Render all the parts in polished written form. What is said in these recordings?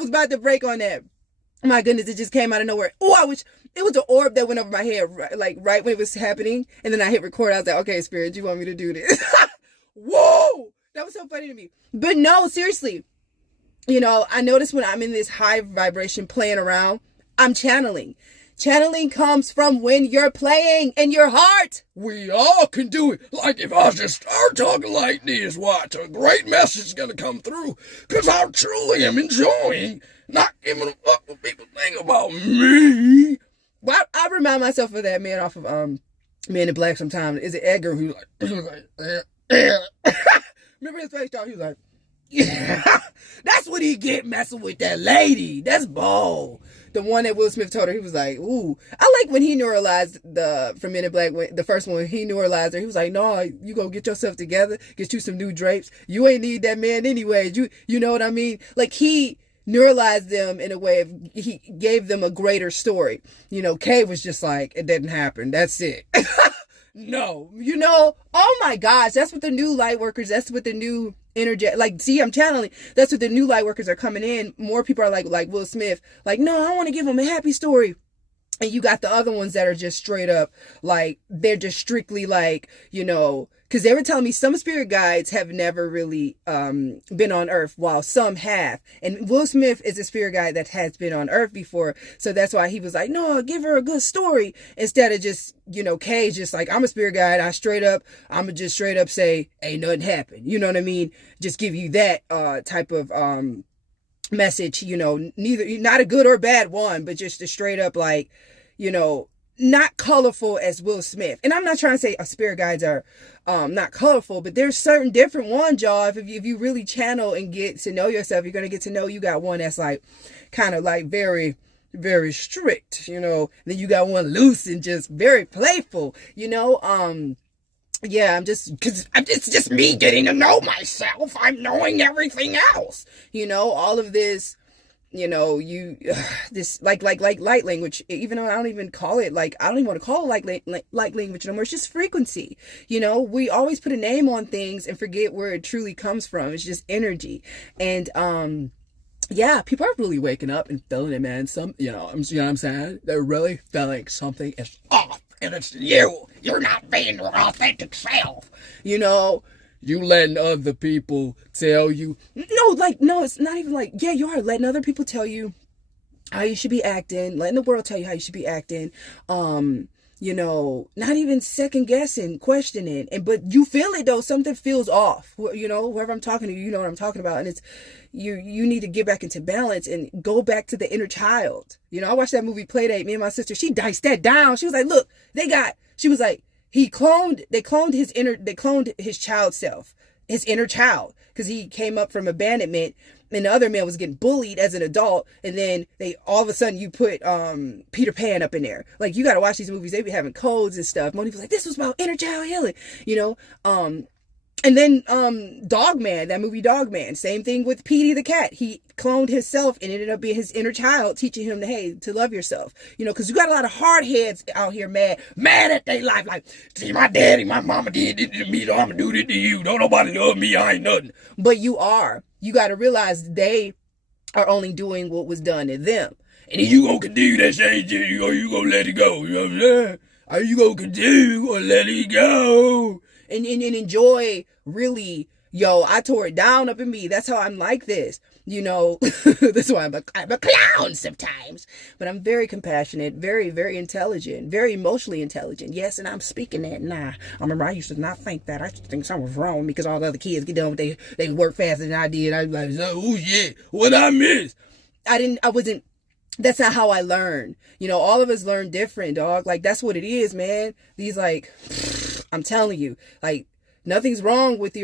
was about to break on that. My goodness, it just came out of nowhere. Oh, I wish it was an orb that went over my head, right when it was happening. And then I hit record. I was like, okay, Spirit, you want me to do this? Whoa! That was so funny to me. But no, seriously. I notice when I'm in this high vibration playing around, I'm channeling. Channeling comes from when you're playing in your heart. We all can do it. Like if I just start talking like this, watch, a great message is going to come through. Because I truly am enjoying not giving a fuck what people think about me. Well, I remind myself of that man off of Men in Black sometimes. Is it Edgar who was like, remember his face, y'all? He was like, yeah, that's what he get messing with that lady. That's bold. The one that Will Smith told her, he was like, ooh. I like when he neuralized from Men in Black, the first one, he neuralized her. He was like, no, you go get yourself together, get you some new drapes. You ain't need that man anyways. You know what I mean? Like he neuralized them in a way of, he gave them a greater story. Kay was just like, it didn't happen. That's it. No, oh my gosh, that's what the new light workers, that's what the new see, I'm channeling. That's what the new light workers are coming in. More people are like Will Smith, like, no, I want to give him a happy story. And you got the other ones that are just straight up, like, they're just strictly like, because they were telling me some spirit guides have never really been on Earth, while some have. And Will Smith is a spirit guide that has been on Earth before. So that's why he was like, no, give her a good story. Instead of just, Kay just like, I'm a spirit guide. I'm going to just straight up say, ain't nothing happened. You know what I mean? Just give you that type of message, neither, not a good or bad one, but just a straight up like, not colorful as Will Smith. And I'm not trying to say spirit guides are not colorful, but there's certain different ones, y'all. If you really channel and get to know yourself, you're going to get to know you got one that's like kind of like very, very strict, then you got one loose and just very playful, yeah, it's just me getting to know myself. I'm knowing everything else, all of this, this like light language, even though I don't even call it I don't even want to call it light language no more. It's just frequency. We always put a name on things and forget where it truly comes from. It's just energy. And, yeah, people are really waking up and feeling it, man. You know what I'm saying? They're really feeling something is off, and it's you. You're not being your authentic self. You letting other people tell you. No, it's not even like, yeah, you are letting other people tell you how you should be acting, letting the world tell you how you should be acting. Not even second guessing, questioning. But you feel it though, something feels off. Whoever I'm talking to, you know what I'm talking about. And it's, you need to get back into balance and go back to the inner child. I watched that movie Playdate. Me and my sister, she diced that down. She was like, look, she was like, they cloned his child self, his inner child, because he came up from abandonment and the other man was getting bullied as an adult. And then all of a sudden you put, Peter Pan up in there. Like, you got to watch these movies. They be having codes and stuff. Monique was like, this was about inner child healing, and then, Dogman, that movie Dogman, same thing with Petey the cat. He cloned himself and ended up being his inner child, teaching him to love yourself. Cause you got a lot of hard heads out here mad at their life. Like, see, my daddy, my mama did this to me, so I'm gonna do this to you. Don't nobody love me, I ain't nothing. But you got to realize they are only doing what was done to them. And then you gonna continue that same shit, or you gonna let it go. You know what I'm saying? Are you gonna continue or let it go? And enjoy, really, I tore it down up in me. That's how I'm like this, That's why I'm a clown sometimes. But I'm very compassionate, very, very intelligent, very emotionally intelligent. Yes, and I'm speaking that now. I remember I used to not think that. I used to think something was wrong because all the other kids get done with they work faster than I did. I was like, oh shit, what I miss? That's not how I learn. All of us learn different, dog. Like, that's what it is, man. These, I'm telling you, nothing's wrong with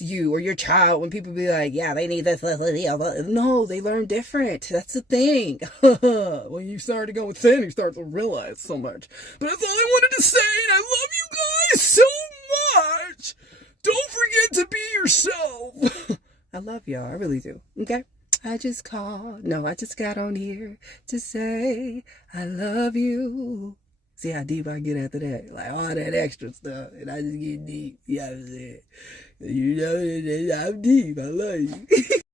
you or your child when people be like, yeah, they need this. No, they learn different. That's the thing. When you start to go within, you start to realize so much. But that's all I wanted to say. And I love you guys so much. Don't forget to be yourself. I love y'all. I really do. Okay? I just got on here to say I love you. See how deep I get after that. Like all that extra stuff. And I just get deep. You know what I'm saying? I'm deep. I love you.